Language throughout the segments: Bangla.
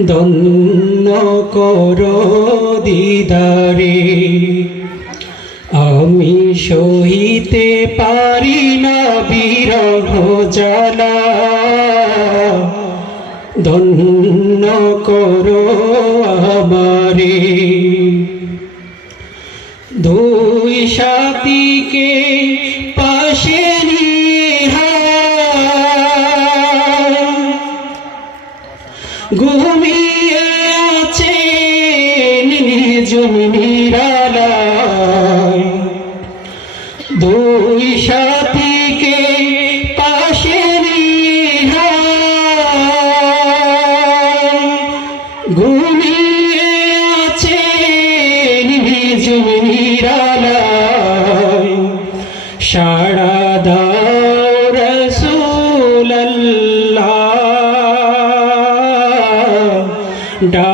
দন্ন কর দিদারে। আমি সহিতে পারি না বিরহ জ্বালা। দন্ন কর আমারে। দুই সাথীকে জমিরালায়। দুই সাথীকে পাশে ঘুমিয়ে আছে রসুল্লাহ ডাকে অদম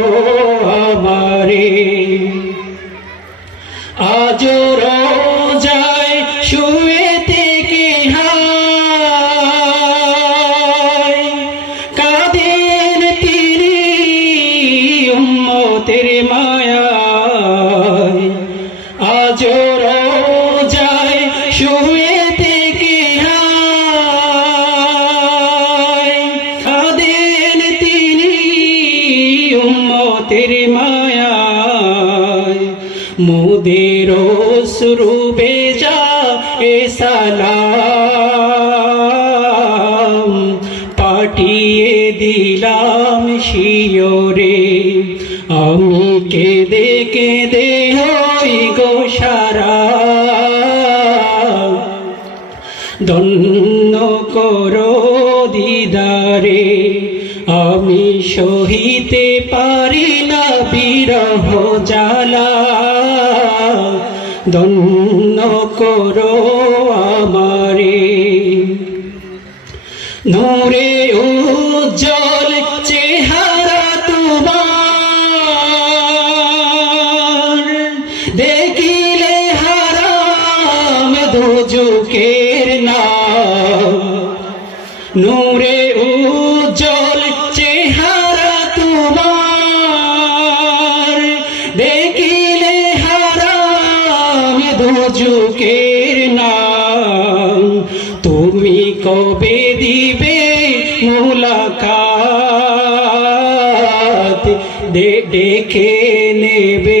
মায়ায়। আজ যায় শুয়ে থেকে হায়। তিনি উম্মতের মায়ায়। মুদের সুরুবে যা এ সালাম। হই গো সারা। দন্ন করো দিদারে, আমি সহিতে পারি না বিরহ জ্বালা। দন্ন করো আমারে, নূরে উজ্জ্বল দুজুকের নাম। নূরে উজ্জ্বল চেহারা তোমার। দেখিলে হারাম দুজুকের নাম। তুমি কবে দিবে মুলাকাত? দে ডেকে নেবে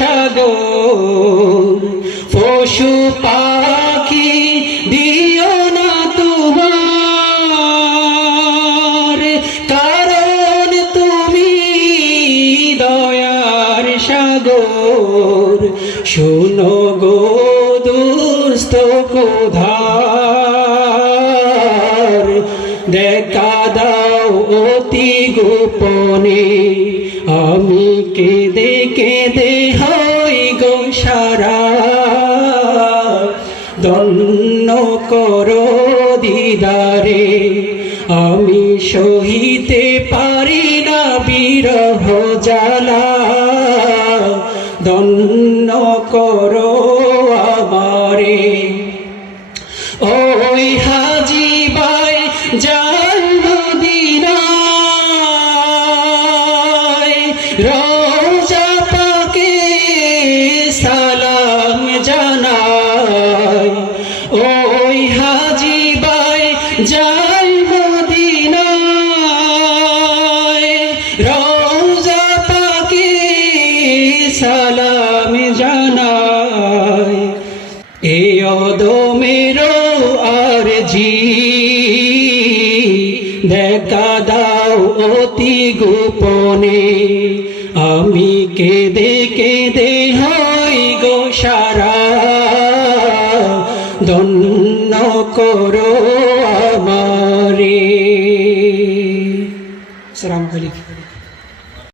সাগর। পশু পাখি দিও না তোমার, কারণ তুমি দয়ার সাগর। শোনো গো দুস্থ কোধার, দেখা দাও অতি গোপনে। কেঁদে কেঁদে হই গো সারা। দন্ন করো দিদারে, আমি সহিতে পারি না বিরহ জ্বালা। দন্ন করো আমারে। ওই হাজি বাই যান জি দেখা দাও অতি গোপনে। আমি কেঁদে কেঁদে হই গো সারা। দন্য করো